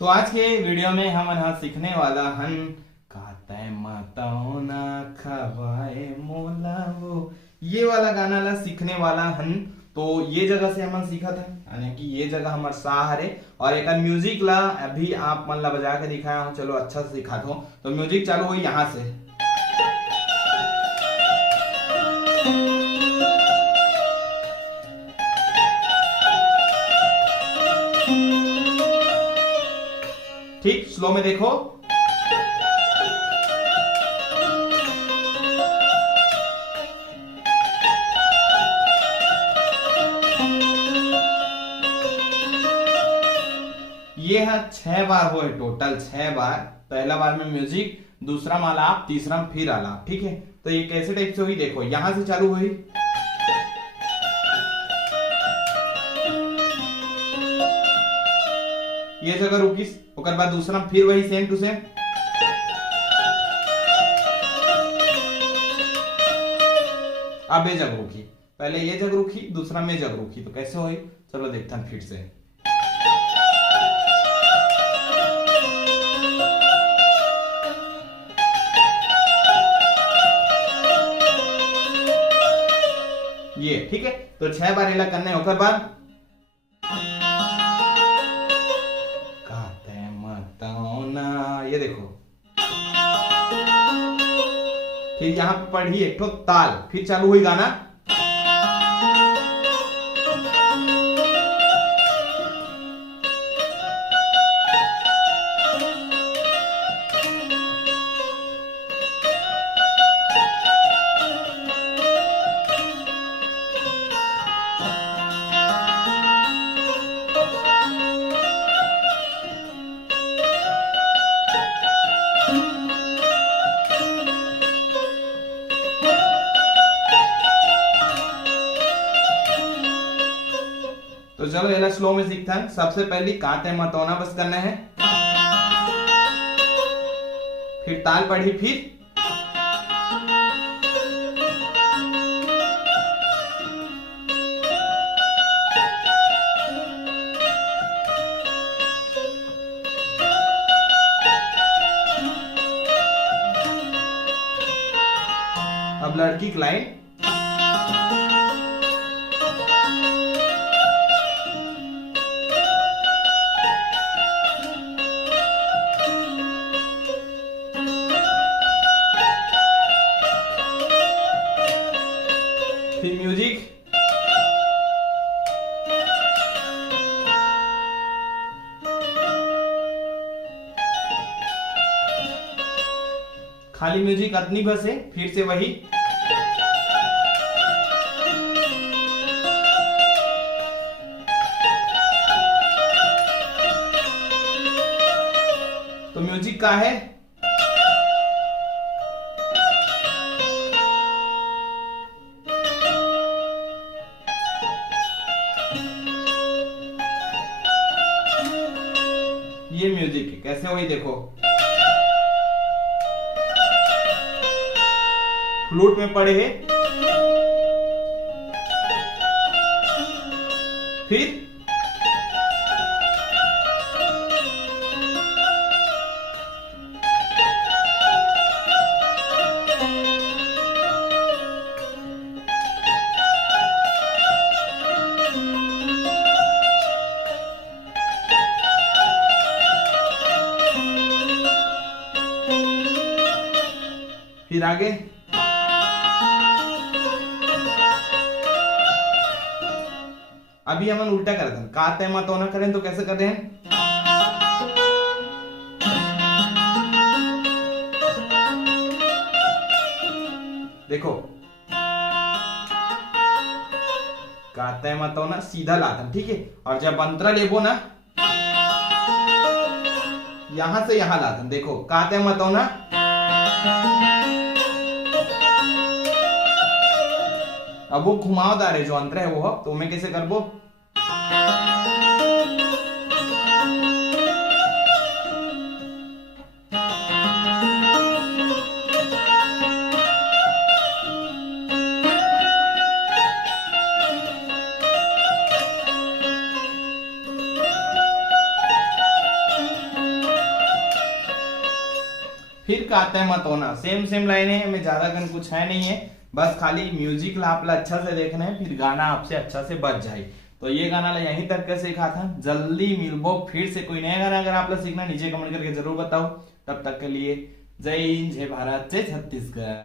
तो आज के वीडियो में हम यहाँ सीखने वाला हन काते माताओं ना खवाए मोला वो, ये वाला गाना ला सीखने वाला हन। तो ये जगह से हम सीखा था, यानी कि ये जगह हमार सा हरे और एक म्यूजिक ला अभी आप मन ला बजा के दिखाया हूँ। चलो अच्छा से सिखा दो। तो म्यूजिक चालू हुई यहाँ से। ठीक, स्लो में देखो। ये है 6 बार हुए, टोटल 6 बार। पहला बार में म्यूजिक, दूसरा माला आप, तीसरा फिर आलाप। ठीक है, तो ये कैसे टाइप से हुई देखो। यहां से चालू हुई, ये जगह रुकी, ओकर बाद दूसरा फिर वही सेम टू सेम। अब ये जगह रुकी, पहले ये जगह रुकी, दूसरा में जगह रुकी। तो कैसे हुई चलो देखते हैं फिर से। ये ठीक है, तो 6 बार इला करने होकर बाद काते मताओ ना, ये देखो। फिर यहां पढ़ी एक ठो ताल, फिर चालू हुई गाना। तो चलो ये स्लो में सीखता है। सबसे पहले काते मतोना बस करना है, फिर ताल पढ़ी, फिर अब लड़की की लाइन। फिर म्यूजिक, खाली म्यूजिक अतनी बस है, फिर से वही। तो म्यूजिक का है ये म्यूजिक है। कैसे हुई देखो, फ्लूट में पड़े है, फिर आगे। अभी हम उल्टा करते हैं, काते मत ना करें तो कैसे करते हैं। देखो काते मत ना सीधा लाता, ठीक है। और जब अंतरा लेबो ना, यहां से यहां लाता। देखो काते मत ना, अब वो घुमावदार है जो अंतर है वो, तो मैं कैसे करबो। फिर काते मत होना, सेम लाइनें हैं, में ज्यादा कन कुछ है नहीं है, बस खाली म्यूजिक ला आप अच्छा से देखना है, फिर गाना आपसे अच्छा से बच जाए। तो ये गाना ला यहीं तक के सीखा था। जल्दी मिलबो फिर से कोई नया गाना, अगर आप लोग सीखना नीचे कमेंट करके जरूर बताओ। तब तक के लिए जय हिंद, जय भारत, जय छत्तीसगढ़।